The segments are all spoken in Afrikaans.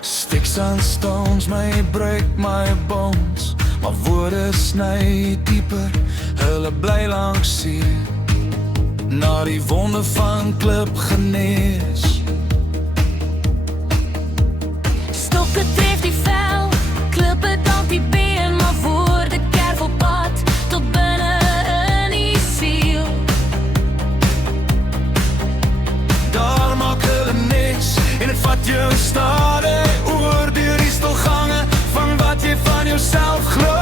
Sticks and stones may break my bones, maar woorde sny dieper, hulle bly langs seer, na die wonde van klip genees. Stokke tref die vel, klippe dank die been, maar woorde kerf op pad tot binne in die siel. Daar maak hulle niks en het vat jou stade oor deur die stilgange van wat jy van jouself glo.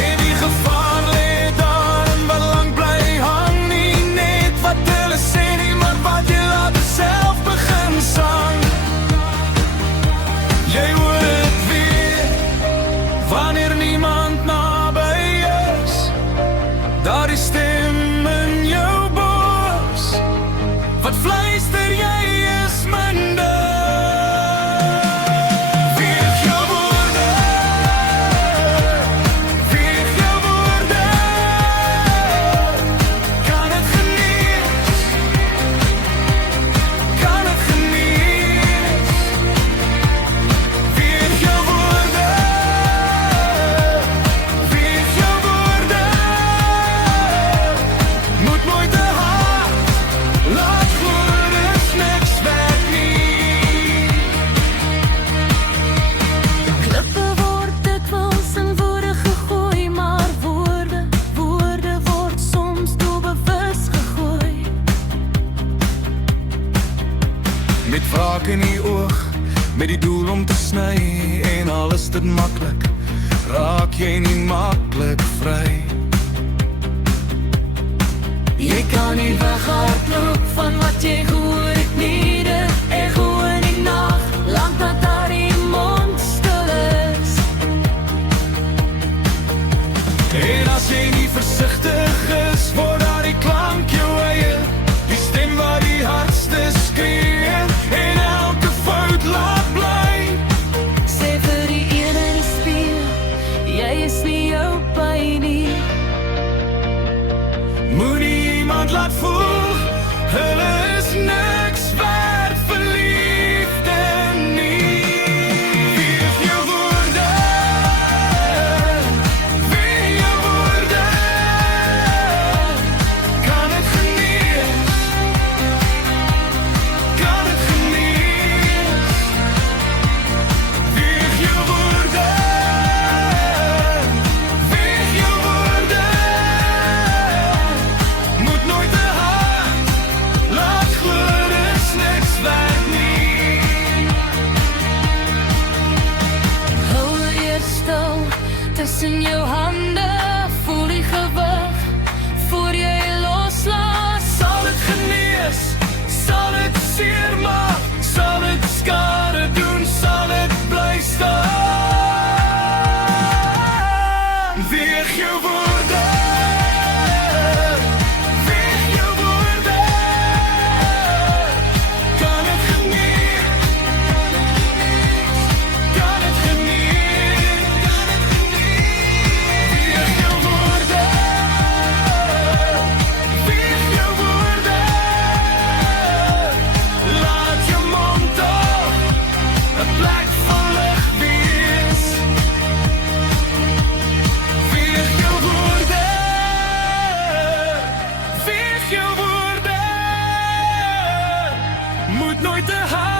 En die gevaar lê daarin wat lang bly hang, nie net wat hulle sê nie, maar wat jy laat self begin sang. Jy hoor het weer wanneer niemand naby is, daar die stem in jou bors wat fluister jy is minder. Weeg jou woorde, weeg jou woorde, kan het genees, kan het genees. Weeg jou woorde, weeg jou woorde, moet nooit te hard, laat woorde niks werk nie. Klippe word dikwels in woorde gegooi, maar woorde word soms doelbewus gegooi. Met wraak in die oog, met die doel om te sny, en al is dit maklik, raak jy nie maklik vry. Jy kan nie weghardloop van wat jy gehoor het nie, dit echo in die nag, lang dat daar die mond stil is. En as jy nie versigtig is, word daar die klank jou eie, die stem wat die hardste skree, en elke fout laat bly. Sê vir die een in die spieël, jy is nie jou by nie. Moenie iemand laat voel, hulle is niks werd, verliefde nie. Weeg jou woorde, weeg jou woorde, kan het genees, kan het genees. Weeg jou woorde, weeg jou woorde, moet nooit te hard, laat gloed is niks werd nie. Hou eers stil tussen jou hande, voel die gewig, voor jy loslaat. Sal het genees, sal het seer maak, sal het skade doen, sal het bly staan. Weeg jou woorde, weeg jou woorde, kan het genees, kan het genees, weeg jou woorde, weeg jou woorde, laat jou mond toch 'n plek van lig wees. Weeg jou woorde, weeg jou woorde, moet nooit te hard.